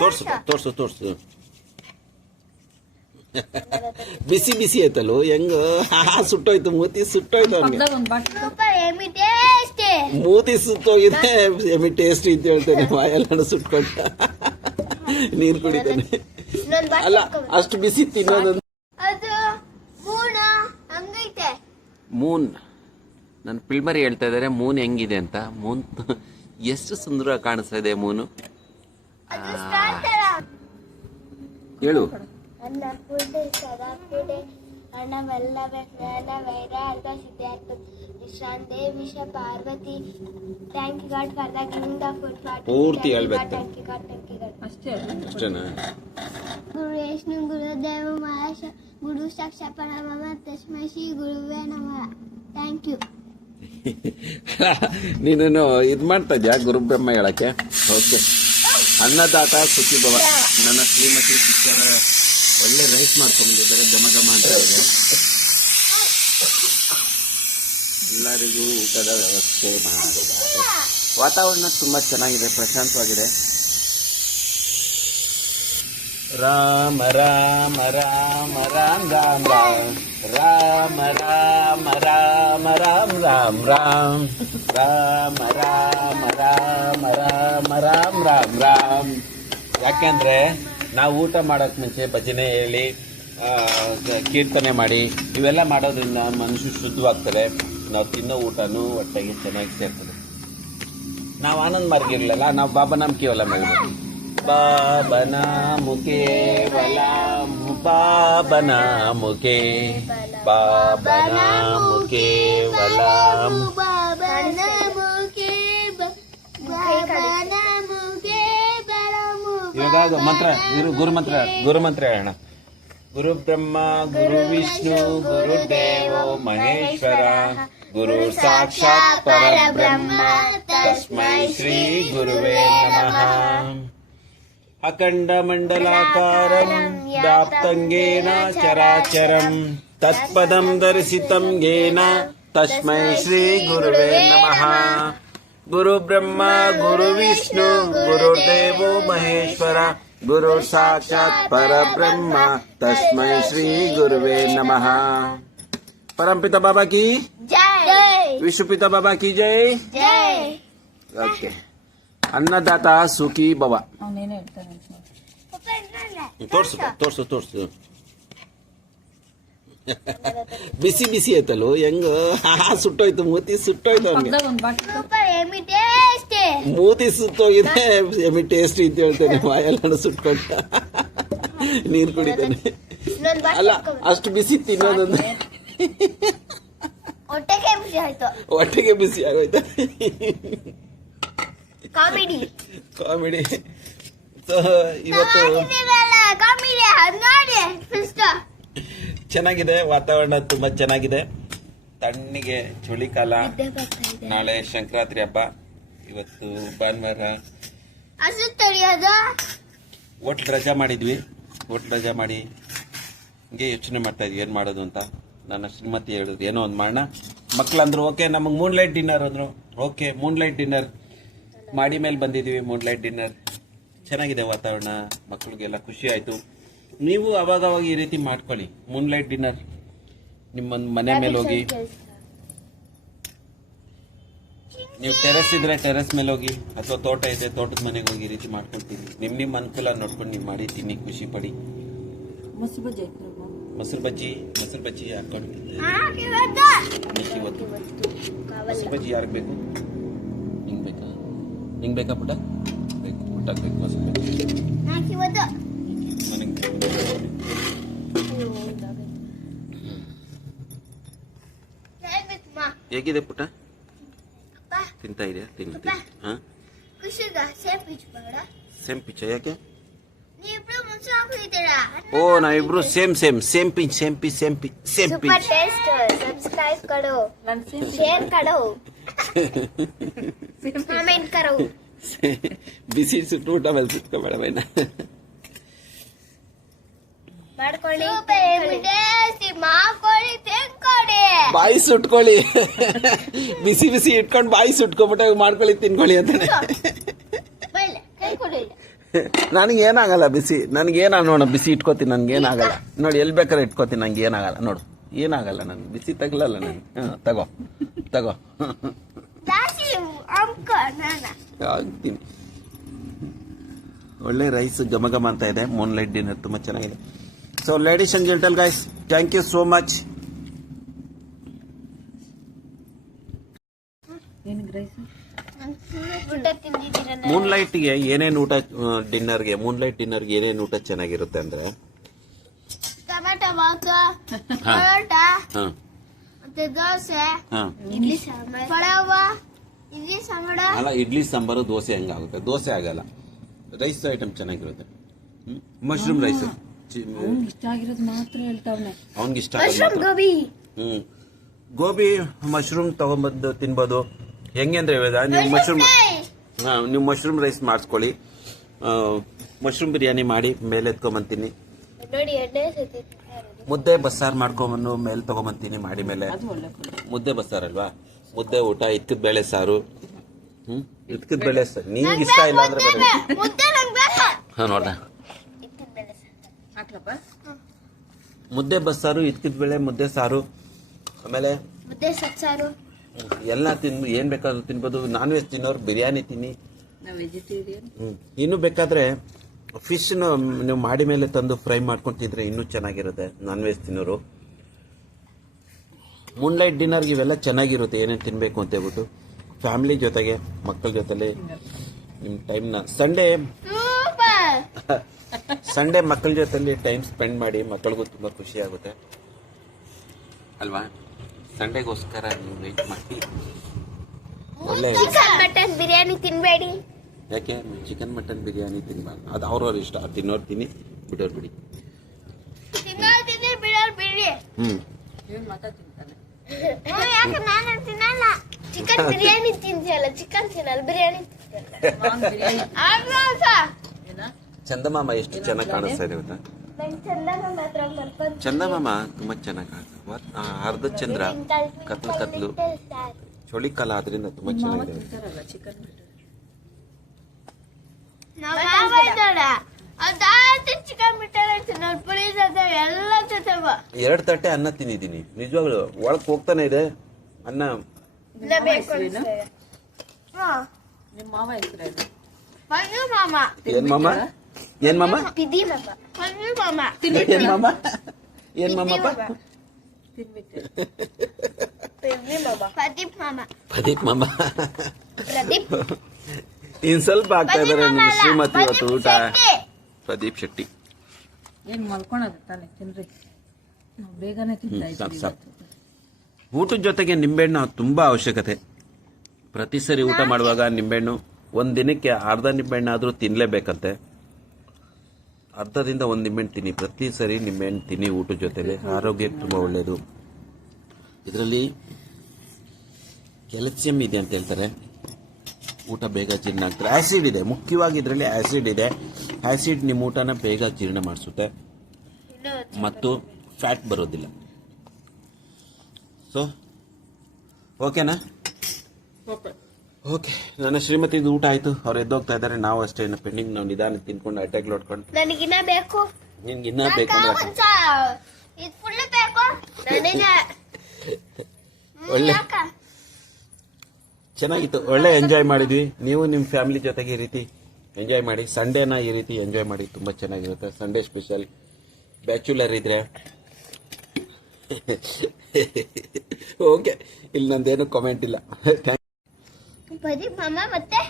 ತೋರ್ಸು ತೋರ್ಸು ತೋರ್ಸು ಬಿಸಿ ಬಿಸಿ ಆಯ್ತಲ್ಲ ಹೆಂಗ ಸುಟ್ಟೋಯ್ತು ಮೂತಿ ಸುಟ್ಟೋಯ್ತು ಅವ್ನಿಗೆ ಮೂತಿ ಸುತ್ತೋಗಿದೆ ಎಮಿ ಟೇಸ್ಟ್ ಅಂತ ಹೇಳ್ತೇನೆ ಬಾಯೆಲ್ಲ ಸುಟ್ಕೊಂಡ ನೀರು ಕುಡಿತಾನೆ ಅಲ್ಲ ಅಷ್ಟು ಬಿಸಿ ತಿನ್ನೋದಂತ ಮೂನ್ ನನ್ನ ಪಿಳ್ಮರಿ ಹೇಳ್ತಾ ಇದಾರೆ ಮೂನ್ ಹೆಂಗಿದೆ ಅಂತ ಮೂನ್ ಎಷ್ಟು ಸುಂದರವಾಗಿ ಕಾಣಿಸ್ತಾ ಇದೆ ಮೂನು ಹೇಳು ಪೂರ್ತಿ ಹೇಳ್ಬೇಕು ಅಷ್ಟೇನಾ ಗುರು ವಿಷ್ಣು ಗುರುದೇವ ಮಹೇಶ ಗುರು ಸಾಕ್ಷಾತ್ ಪರಬ್ರಹ್ಮ ತಸ್ಮೈ ಶ್ರೀ ಗುರುವೇ ನಮಃ. Thank you. ನೀನು ಇದು ಮಾಡ್ತಾ ಇದ್ಯಾ ಗುರುಬ್ರಹ್ಮ ಹೇಳಕ್ಕೆ? ಓಕೆ. ಅನ್ನದಾತ ಸುಖಿ ಭವ. ನನ್ನ ಶ್ರೀಮತಿ ಸಿಸ್ಟರ್ ಒಳ್ಳೆ ರೈಸ್ ಮಾಡ್ಕೊಂಡಿದ್ದಾರೆ, ಘಮ ಘಮ ಅಂತ ಇದೆ. ಎಲ್ಲರಿಗೂ ಊಟದ ವ್ಯವಸ್ಥೆ ಮಾಡಿದ್ದಾರೆ. ವಾತಾವರಣ ತುಂಬಾ ಚೆನ್ನಾಗಿದೆ, ಪ್ರಶಾಂತವಾಗಿದೆ. ರಾಮ ರಾಮ ರಾಮ ರಾಮ ರಾಮ ರಾಮ ರಾಮ ರಾಮ ರಾಮ ರಾಮ ರಾಮ ರಾಮ ರಾಮ ರಾಮ ರಾಮ ರಾಮ ರಾಮ ರಾಮ. ಯಾಕೆಂದ್ರೆ ನಾವು ಊಟ ಮಾಡೋಕ್ ಮುಂಚೆ ಭಜನೆ ಹೇಳಿ ಕೀರ್ತನೆ ಮಾಡಿ ಇವೆಲ್ಲ ಮಾಡೋದ್ರಿಂದ ಮನುಷ್ಯ ಶುದ್ಧವಾಗ್ತದೆ. ನಾವು ತಿನ್ನೋ ಊಟನೂ ಹೊಟ್ಟೆಗೆ ಚೆನ್ನಾಗಿ ಸೇರ್ತದೆ. ನಾವು ಆನಂದ್ ಮಾರ್ಗ ಇರಲಿಲ್ಲ, ನಾವು ಬಾಬಾ ನಾಮ್ ಕೇವಲ ಮಾಡ್ಬೋದು. ಬಾಬಾ ನಾಮ ಕೇವಲ ಬಾಬಾ ನಾಮ ಬಾಬಾ ನಾಮ ಕೇವಲ ಇವಾಗ ಮಂತ್ರ ಗುರುಮಂತ್ರ ಹೇಳೋಣ. ಗುರು ಬ್ರಹ್ಮ ಗುರು ವಿಷ್ಣು ಗುರು ದೇವೋ ಮಹೇಶ್ವರ ಗುರು ಸಾಕ್ಷಾತ್ ಪರಬ್ರಹ್ಮ ತಸ್ಮೈ ಶ್ರೀ ಗುರುವೇ ನಮಃ. ಅಖಂಡ ಮಂಡಲಾಕಾರಂ ವ್ಯಾಪ್ತಂಗೇನ ಚರಾಚರಂ ತತ್ಪದಂ ದರ್ಶಿತಂ ಯೇನ ತಸ್ಮೈ ಶ್ರೀ ಗುರುವೇ ನಮಃ. ಗುರು ಬ್ರಹ್ಮ ಗುರು ವಿಷ್ಣು ಗುರು ದೇವೋ ಮಹೇಶ್ವರ ಗುರು ಸಾಕ್ಷಾತ್ ಪರಬ್ರಹ್ಮ ತಸ್ಮೈ ಶ್ರೀ ಗುರುವೇ ನಮಃ. ಪರಂಪಿತ ಬಾಬಾ ಕಿ ಜೈ, ವಿಶ್ವಪಿತ ಬಾಬಾ ಕಿ ಜೈ. ಓಕೆ. ಅನ್ನದಾತ ಸುಖಿ ಭವ. ತೋರ್ಸು ತೋರ್ಸು ತೋರ್ಸು ಬಿಸಿ ಬಿಸಿ ಆಯ್ತಲ್ಲ ಹೆಂಗ ಸುಟ್ಟೋಯ್ತು ಮೂತಿ ಸುಟ್ಟೋಯ್ತು ಅವ್ನಿಗೆ. ಮೂತಿ ಸುತ್ತೋಗಿದೆ, ಎಮಿ ಟೇಸ್ಟ್ ಅಂತ ಹೇಳ್ತೇನೆ ಬಾಯೆಲ್ಲ ಸುಟ್ಕೊಂಡ ನೀರು ಕುಡಿತಾನೆ. ಅಲ್ಲ ಅಷ್ಟು ಬಿಸಿ ತಿನ್ನೋದಂತ ಹೊಟ್ಟೆಗೆ ಬಿಸಿ ಆಗೋಯ್ತು. ಕಾಮಿಡಿ ಇವತ್ತು ಚೆನ್ನಾಗಿದೆ, ವಾತಾವರಣ ತುಂಬಾ ಚೆನ್ನಾಗಿದೆ. ತಣ್ಣಗೆ ಚಳಿಕಾಲ. ನಾಳೆ ಸಂಕ್ರಾಂತಿ ಹಬ್ಬ, ಇವತ್ತು ಭಾನುವಾರ. ಹೋಟ್ಲ್ ರಜಾ ಮಾಡಿದ್ವಿ. ಹೋಟ್ಲ್ ರಜಾ ಮಾಡಿ ಹಿಂಗೆ ಯೋಚನೆ ಮಾಡ್ತಾ ಇದ್ವಿ ಏನ್ ಮಾಡೋದು ಅಂತ. ನನ್ನ ಶ್ರೀಮತಿ ಹೇಳಿದ್ರು ಏನೋ ಒಂದು ಮಾಡೋಣ. ಮಕ್ಳಂದ್ರು ಓಕೆ ನಮಗೆ ಮೂನ್ಲೈಟ್ ಡಿನ್ನರ್ ಅಂದ್ರು. ಓಕೆ ಮೂನ್ಲೈಟ್ ಡಿನ್ನರ್ ಮಾಡಿ ಮೇಲೆ ಬಂದಿದ್ದೀವಿ. ಮೂನ್ಲೈಟ್ ಡಿನ್ನರ್ ಚೆನ್ನಾಗಿದೆ, ವಾತಾವರಣ ಮಕ್ಳಿಗೆಲ್ಲ ಖುಷಿ ಆಯ್ತು. ನೀವು ಅವಾಗ ಈ ರೀತಿ ಮಾಡ್ಕೊಳ್ಳಿ ಮೂನ್ಲೈಟ್ ಡಿನ್ನರ್. ನಿಮ್ಮ ಮನೆ ಮೇಲೆ ಹೋಗಿ, ನೀವು ಟೆರೆಸ್ ಇದ್ರೆ ಟೆರೆಸ್ ಮೇಲೆ ಹೋಗಿ, ಅಥವಾ ತೋಟ ಇದೆ ತೋಟದ ಮನೆಗೆ ಹೋಗಿ ಈ ರೀತಿ ಮಾಡ್ಕೊಳ್ತೀವಿ. ನಿಮ್ಮ ಅನುಕೂಲ ನೋಡ್ಕೊಂಡು ನೀವು ಮಾಡಿ ತಿನ್ನಿ, ಖುಷಿ ಪಡಿ. ಮೊಸರು ಬಜ್ಜಿ ಹಾಕೊಂಡು ಮೊಸರು ಬಜ್ಜಿ ಯಾರಿಗೆ ಬೇಕು? ನಿಂಗೆ ಬೇಕಾ ಪುಟ್ಟ? ಬೇಕು ಪುಟ್ಟ ಬೇಕು ಮೊಸರು ಬಜ್ಜಿ. ಹೇಗಿದೆ ಪುಟ್ಟ? ತಿಂತಾ ಇದೆಯಾ? ತಿಂತ ಸೇಮ್ ಪಿಚ್ ಯಾಕೆ? ಓ ನಾವಿಬ್ರು ಸೇಮ್ ಪಿಚ್. सब्सक्राइब करो, शेयर करो, कमेंट करो. ಬಿಸಿ ಸುಟ್ಟು ಊಟ ಮೇಲೆ ಸುಟ್ಕೋಬೇಡ ಬೈನ. ಬಾಯಿ ಸುಟ್ಕೊಳ್ಳಿ, ಬಿಸಿ ಇಟ್ಕೊಂಡು ಬಾಯಿ ಸುಟ್ಕೊಬಿಟ್ಟ ಮಾಡ್ಕೊಳ್ಳಿ, ತಿನ್ಕೊಳ್ಳಿ ಅಂತಾನೆ. ನನಗೇನಾಗಲ್ಲ ಬಿಸಿ, ನನಗೇನಾಗೋಣ ಬಿಸಿ ಇಟ್ಕೋತೀನಿ, ನನಗೇನಾಗಲ್ಲ ನೋಡಿ, ಎಲ್ಲಿ ಬೇಕಾದ್ರೆ ಇಟ್ಕೋತೀನಿ, ನಂಗೆ ಏನಾಗಲ್ಲ ನೋಡು, ಏನಾಗಲ್ಲ ನನಗೆ ಬಿಸಿ ತಗಲಲ್ಲ ನನಗೆ. ತಗೋ ತಗೋ ಆಗ್ತೀನಿ. ಒಳ್ಳೆ ರೈಸ್ ಘಮ ಘಮ ಅಂತ ಇದೆ. ಮೂನ್ ಲೈಟ್ ಡಿನ್ನರ್ ತುಂಬ ಚೆನ್ನಾಗಿದೆ. So ladies and gentle guys, thank you so much. Moon ಲೈಟ್ಗೆ ಏನೇನು ಊಟ, ಡಿನ್ನರ್ಗೆ ಮೂನ್ ಲೈಟ್ ಡಿನ್ನರ್ಗೆ ಏನೇನು ಊಟ ಚೆನ್ನಾಗಿರುತ್ತೆ ಅಂದ್ರೆ ಟೊಮೆಟೊ ಬಾತು, ಪರೋಟ, ಮತ್ತೆ ದೋಸೆ, ಇಡ್ಲಿ ಸಾಂಬಾರ್, ಪಲಾವ್, ಇಡ್ಲಿ ಸಾಂಬಾರ್. ಅಲ್ಲ, ಇಡ್ಲಿ ಸಾಂಬಾರು ದೋಸೆ ಹೆಂಗಾಗುತ್ತೆ? ದೋಸೆ ಆಗಲ್ಲ. ರೈಸ್ ಐಟಮ್ ಚೆನ್ನಾಗಿರುತ್ತೆ. ಮಶ್ರೂಮ್ ರೈಸ್ ಇಷ್ಟ ಆಗಿರೋದು ಮಾತ್ರ ಹೇಳ್ತಾವ್ನೆ. ಅವನಿಗೆ ಇಷ್ಟ ಆಗೋದು ಗೋಬಿ. ಗೋಬಿ ಮಶ್ರೂಮ್ ತಗೊಂಡ್ಬಂದು ತಿನ್ಬೋದು. ಹೆಂಗೆ ಅಂದ್ರೆ ನೀವು ಮಶ್ರೂಮ್ ರೈಸ್ ಮಾಡಿಸ್ಕೊಳ್ಳಿ. ಮಶ್ರೂಮ್ ಬಿರಿಯಾನಿ ಮಾಡಿ ಮೇಲೆ ಎತ್ಕೊಂಬಂತೀನಿ. ನೋಡಿ ಎಣ್ಣೆ ಸತಿ ಮುದ್ದೆ ಬಸ್ಸಾರು ಮಾಡ್ಕೊಂಬಂದು ಮೇಲೆ ತಗೊಂಬಂತೀನಿ ಮಾಡಿ ಮೇಲೆ. ಮುದ್ದೆ ಬಸ್ಸಾರಲ್ವಾ, ಮುದ್ದೆ ಊಟ, ಇಕ್ಕದ ಬೇಳೆ ಸಾರು. ಇಕ್ಕದ ಬೇಳೆ ಸಾರು ನಿಂಗೆ ಇಷ್ಟ ಇಲ್ಲ ಅಂದ್ರೆ ಬೇರೆ. ಮುದ್ದೆ ನಂಗೆ ಬೇಕು. ನೋಡ್ದ, ಮುದ್ದೆ ಬಸ್ಸಾರು, ಇಕ್ಕದ ಬೇಳೆ, ಮುದ್ದೆ ಸಾರು, ಆಮೇಲೆ ಮುದ್ದೆ ಸಚ್ಚಾರು ಎಲ್ಲ ಏನ್ ಬೇಕಾದ್ರೂ ತಿನ್ಬೋದು. ನಾನ್ ವೆಜ್ ತಿನ್ನೋರು ಬಿರಿಯಾನಿ ತಿನ್ನಿ. ಇನ್ನು ಬೇಕಾದ್ರೆ ಫಿಶ್ ನೀವು ಮಾಡಿ ಮೇಲೆ ತಂದು ಫ್ರೈ ಮಾಡ್ಕೊಂಡು ತಿಂದ್ರೆ ಇನ್ನೂ ಚೆನ್ನಾಗಿರುತ್ತೆ. ನಾನ್ ವೆಜ್ ತಿನ್ನೋರು ಮೂನ್ ಲೈಟ್ ಡಿನ್ನರ್ಗೆ ಇವೆಲ್ಲ ಚೆನ್ನಾಗಿರುತ್ತೆ. ಏನೇನು ತಿನ್ಬೇಕು ಅಂತ ಹೇಳ್ಬಿಟ್ಟು ಫ್ಯಾಮಿಲಿ ಜೊತೆಗೆ, ಮಕ್ಕಳ ಜೊತೆಲಿ ನಿಮ್ಮ ಟೈಮ್ನ ಸಂಡೇ ಮಕ್ಕಳ ಜೊತೆಲಿ ಟೈಮ್ ಸ್ಪೆಂಡ್ ಮಾಡಿ. ಮಕ್ಕಳಿಗೂ ತುಂಬ ಖುಷಿ ಆಗುತ್ತೆ ಅಲ್ವಾ? ಸಂಡೇಗೋಸ್ಕರ ನೀವು ವೆಯ್ಟ್ ಮಾಡಿ. ಒಳ್ಳೆ ಮಟನ್ ಬಿರಿಯಾನಿ ತಿನ್ಬೇಡಿ. ಯಾಕೆ? ಚಿಕನ್ ಮಟನ್ ಬಿರಿಯಾನಿ ತಿನ್ಬಾರ್ದು. ಅದು ಅವ್ರವ್ರ ಇಷ್ಟ. ತಿನ್ನೋರು ತಿನ್ನಿ, ಬಿಡೋರು ಬಿಡಿ. ಬಿಡೋರು ಬಿಡಿ. ಯಾಕೆ ನಾನು ತಿನ್ನಲ್ಲ. ಚಿಕನ್ ಬಿರಿಯಾನಿ ತಿಂತಿಯಲ್ಲ, ಚಿಕನ್ ತಿನ್ನಲ್ಲ, ಬಿರಿಯಾನಿ ಚಂದಮಾಮ ಎಷ್ಟು ಚೆನ್ನಾಗಿ ಕಾಣಿಸ್ತಾ ಇದೆ ಗೊತ್ತಾ? ಚಂದಮಾಮ ತುಂಬಾ ಚೆನ್ನಾಗಿ ಕಾಣಿಸ್ತಾ. ಅರ್ಧ ಚಂದ್ರ, ಕತ್ಲು ಚಳಿಕಾಲ ಆದ್ರಿಂದ ತುಂಬಾ ಚೆನ್ನಾಗಿದೆ. ಚಿಕನ್ ಎಲ್ಲ 2 ತಟ್ಟೆ ಅನ್ನ ತಿಂದಿದ್ದೀನಿ ನಿಜವಾಗ್ಲು. ಒಳಕ್ ಹೋಗ್ತಾನೆ ಇದೆ ಅನ್ನ. ನಿಮ್ಮ ಮಾವ ಹೆಸರೇನು? ಏನ್ ಮಾಮ? ಏನ್ ಮಾಮ? ಏನ್ ಮಾಮ? ಏನ್ ಮಾಮಪ್ಪ? ಪ್ರದೀಪ್ ಮಾಮ. ಇನ್ ಸ್ವಲ್ಪ ಆಗ್ತಾ ಇದಾರೆ ನಿಮ್ಮ ಶ್ರೀಮತಿ ಇವತ್ತು ಊಟ. ಪ್ರದೀಪ್ ಶೆಟ್ಟಿ. ಏನ್ ಮಲ್ಕೊಳೋದು ತಾನೆ, ತಿನ್ರಿ. ನಾವು ಬೇಗನೆ ತಿಂತಾ ಇದ್ದೀವಿ. ಊಟದ ಜೊತೆಗೆ ನಿಂಬೆಹಣ್ಣು ತುಂಬಾ ಅವಶ್ಯಕತೆ. ಪ್ರತಿ ಸರಿ ಊಟ ಮಾಡುವಾಗ ನಿಂಬೆಹಣ್ಣು, ಒಂದ್ ದಿನಕ್ಕೆ ಅರ್ಧ ನಿಂಬೆಹಣ್ಣು ಆದ್ರೂ ತಿನ್ಲೇಬೇಕಂತೆ. ಅರ್ಧದಿಂದ 1 ನಿಂಬೆಹಣ್ಣು ತಿನ್ನಿ. ಪ್ರತಿ ಸರಿ ನಿಂಬೆಹಣ್ಣು ತಿನ್ನಿ ಊಟದ ಜೊತೆಲಿ. ಆರೋಗ್ಯಕ್ಕೆ ತುಂಬಾ ಒಳ್ಳೇದು. ಇದರಲ್ಲಿ ಕ್ಯಾಲ್ಸಿಯಂ ಇದೆ ಅಂತ ಹೇಳ್ತಾರೆ. ಊಟ ಬೇಗ ಜೀರ್ಣ ಆಗ್ತಾರೆ. ಆಸಿಡ್ ಇದೆ, ಮುಖ್ಯವಾಗಿ ಇದರಲ್ಲಿ ಆಸಿಡ್ ಇದೆ. ಆಸಿಡ್ ನಿಮ್ಮ ಊಟನ ಬೇಗ ಜೀರ್ಣ ಮಾಡಿಸುತ್ತೆ ಮತ್ತು ಫ್ಯಾಟ್ ಬರೋದಿಲ್ಲ. ಸೊ ಓಕೆನಾ? ಓಕೆ, ನನ್ನ ಶ್ರೀಮತಿದು ಊಟ ಆಯ್ತು. ಅವ್ರು ಎದ್ದೋಗ್ತಾ ಇದ್ದಾರೆ. ನಾವು ಅಷ್ಟೇ ಇನ್ನು ಪೆಂಡಿಂಗ್. ನಾವು ನಿಧಾನ ತಿನ್ಕೊಂಡು ಅಟ್ಯಾಕ್ ನೋಡ್ಕೊಂಡು. ನನಗಿನ್ನ ಬೇಕು. ನಿನ್ಗಿನ್ನ ಬೇಕು ಒಳ್ಳೆ ಚೆನ್ನಾಗಿತ್ತು. ಒಳ್ಳೆ ಎಂಜಾಯ್ ಮಾಡಿದ್ವಿ. ನೀವು ನಿಮ್ಮ ಫ್ಯಾಮಿಲಿ ಜೊತೆಗೆ ಈ ರೀತಿ ಎಂಜಾಯ್ ಮಾಡಿ. ಸಂಡೇನ ಈ ರೀತಿ ಎಂಜಾಯ್ ಮಾಡಿ, ತುಂಬಾ ಚೆನ್ನಾಗಿರುತ್ತೆ. Sunday special. ಬ್ಯಾಚುಲರ್ ಇದ್ರೆ ಓಕೆ, ಇಲ್ಲಿ ನಂದೇನು ಕಾಮೆಂಟ್ ಇಲ್ಲ. ಮತ್ತೆ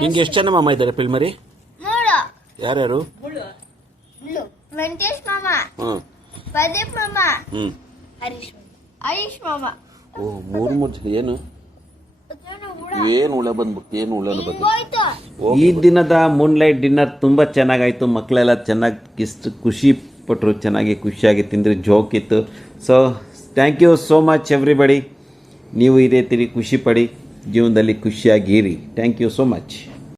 ನಿಂಗೆ ಎಷ್ಟು ಜನ ಮಾಮ ಇದ್ದಾರೆ ಪಿಲ್ಮರಿ? ಯಾರ್ಯಾರು? ವೆಂಕಟೇಶ್ ಮಾಮ, ಪ್ರದೀಪ್ ಮಾಮ, ಹರೀಶ್ ಮಾಮ. ಓ, 3 ಜನ. ಏನು ಹುಳ ಬಂದ್ಬಿಟ್ಟು, ಏನು ಹುಳ ಬಂದ್ಬಿಟ್ಟು. ಈ ದಿನದ ಮೂನ್ ಲೈಟ್ ಡಿನ್ನರ್ ತುಂಬಾ ಚೆನ್ನಾಗಾಯ್ತು. ಮಕ್ಕಳೆಲ್ಲ ಚೆನ್ನಾಗಿ ಖುಷಿ ಪಟ್ಟರು, ಚೆನ್ನಾಗಿ ಖುಷಿಯಾಗಿ ತಿಂದ್ರು. ಜೋಕ್ ಇತ್ತು. So thank you so much everybody. ನೀವು ಇದೇ ರೀತಿ ಖುಷಿ ಪಡಿ, ಜೀವನದಲ್ಲಿ ಖುಷಿಯಾಗಿರಿ. Thank you so much.